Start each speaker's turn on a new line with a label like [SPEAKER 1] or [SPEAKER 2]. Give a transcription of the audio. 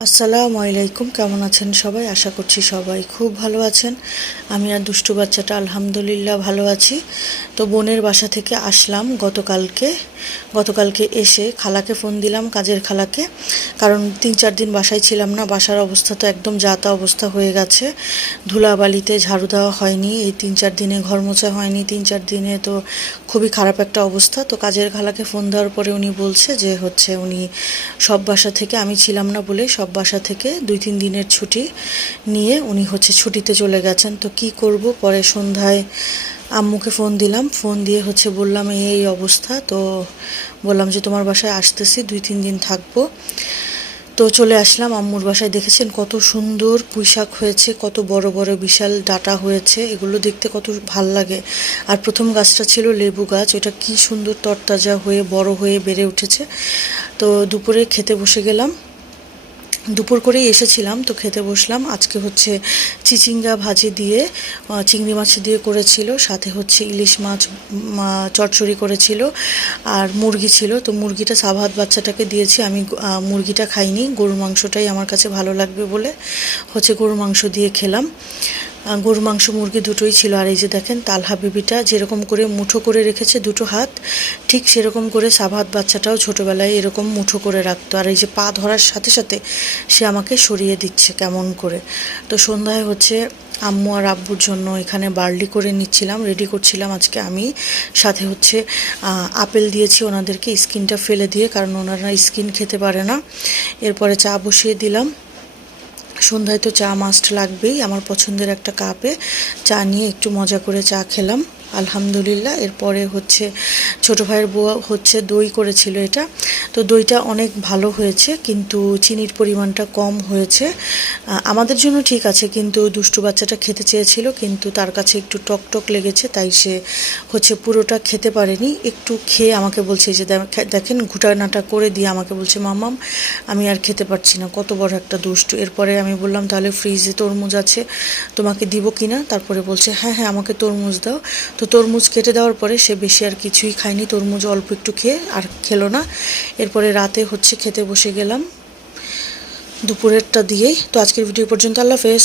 [SPEAKER 1] আসসালামু আলাইকুম, কেমন আছেন সবাই? আশা করছি সবাই খুব ভালো আছেন। আমি আর দুষ্টু বাচ্চাটা আলহামদুলিল্লাহ ভালো আছি। তো বোনের বাসা থেকে আসলাম গতকালকে। গতকালকে এসে খালাকে ফোন দিলাম কাজের খালাকে। কারণ তিন চার দিন বাসায় ছিলাম না, বাসার অবস্থা তো একদম যাতা অবস্থা হয়ে গেছে। ধুলাবালিতে ঝাড়ু দেওয়া হয়নি, এই তিন চার দিনে ঘর মোছা হয়নি, তিন চার দিনে তো খুবই খারাপ একটা অবস্থা। তো কাজের খালাকে ফোন দেওয়ার পরে উনি বলছে যে হচ্ছে উনি সব বাসা থেকে আমি ছিলাম না বলে সব বাসা থেকে দুই তিন দিনের ছুটি নিয়ে উনি হচ্ছে ছুটিতে চলে গেছেন। তো কি করব? পরে সন্ধ্যায় আম্মুকে ফোন দিলাম। ফোন দিয়ে হচ্ছে বললাম, এই এই অবস্থা। তো বললাম যে, তোমার বাসায় আসতেছি, দুই তিন দিন থাকব। তো চলে আসলাম আম্মুর বাসায়। দেখেছেন কত সুন্দর পুঁইশাক হয়েছে, কত বড় বড় বিশাল ডাটা হয়েছে, এগুলো দেখতে কত ভালো লাগে। আর প্রথম গাছটা ছিল লেবু গাছ, ওটা কি সুন্দর তরতাজা হয়ে, বড় হয়ে বেড়ে উঠেছে। তো দুপুরে খেতে বসে গেলাম। দুপুর করেই এসেছিলাম, তো খেতে বসলাম। আজকে হচ্ছে চিচিঙ্গা ভাজি দিয়ে চিংড়ি মাছ দিয়ে করেছিল, সাথে হচ্ছে ইলিশ মাছ চটচড়ি করেছিল, আর মুরগি ছিল। তো মুরগিটা সাভাত বাচ্চাটাকে দিয়েছি, আমি মুরগিটা খাইনি, গরুর মাংসটাই আমার কাছে ভালো লাগবে বলে হচ্ছে গরুর মাংস দিয়ে খেলাম। গরুর মাংস, মুরগি দুটোই ছিল। আর এই যে দেখেন, তালহা বিবিটা যেরকম করে মুঠো করে রেখেছে দুটো হাত, ঠিক সেরকম করে সাভাত বাচ্চাটাও ছোটোবেলায় এরকম মুঠো করে রাখতো। আর এই যে পা ধরার সাথে সাথে সে আমাকে সরিয়ে দিচ্ছে কেমন করে। তো সন্ধ্যায় হচ্ছে আম্মু আর আব্বুর জন্য এখানে বার্লি করে নিচ্ছিলাম, রেডি করছিলাম আজকে আমি। সাথে হচ্ছে আপেল দিয়েছি ওনাদেরকে, স্কিনটা ফেলে দিয়ে, কারণ ওনারা স্কিন খেতে পারে না। এরপরে চা বসিয়ে দিলাম। সন্ধ্যায় তো চা মাস্ট লাগবেই, আমার পছন্দের একটা কাপে। চা নিয়ে একটু মজা করে চা খেলাম। আলহামদুলিল্লাহ। এরপরে হচ্ছে, ছোটো ভাইয়ের বউ হচ্ছে দই করেছিল এটা। তো দইটা অনেক ভালো হয়েছে, কিন্তু চিনির পরিমাণটা কম হয়েছে। আমাদের জন্য ঠিক আছে, কিন্তু দুষ্টু বাচ্চাটা খেতে চেয়েছিল, কিন্তু তার কাছে একটু টক টক লেগেছে, তাই সে হচ্ছে পুরোটা খেতে পারেনি। একটু খেয়ে আমাকে বলছে যে, দেখ- দেখেন ঘুটানাটা করে দিয়ে আমাকে বলছে মামাম আমি আর খেতে পারছি না, কত বড় একটা দুষ্টু। এরপরে আমি বললাম, তাহলে ফ্রিজে তরমুজ আছে, তোমাকে দিব কি না তারপরে বলছে হ্যাঁ হ্যাঁ আমাকে তরমুজ দাও। তো তরমুজ কেটে দেওয়ার পরে সে বেশি আর কিছুই খায়নি। তরমুজ অল্প একটু খেয়ে আর খেলো না। এরপরে রাতে হচ্ছে খেতে বসে গেলাম। দুপুরেরটা দিয়েই। তো আজকের ভিডিও পর্যন্ত আল্লাহ হাফেজ।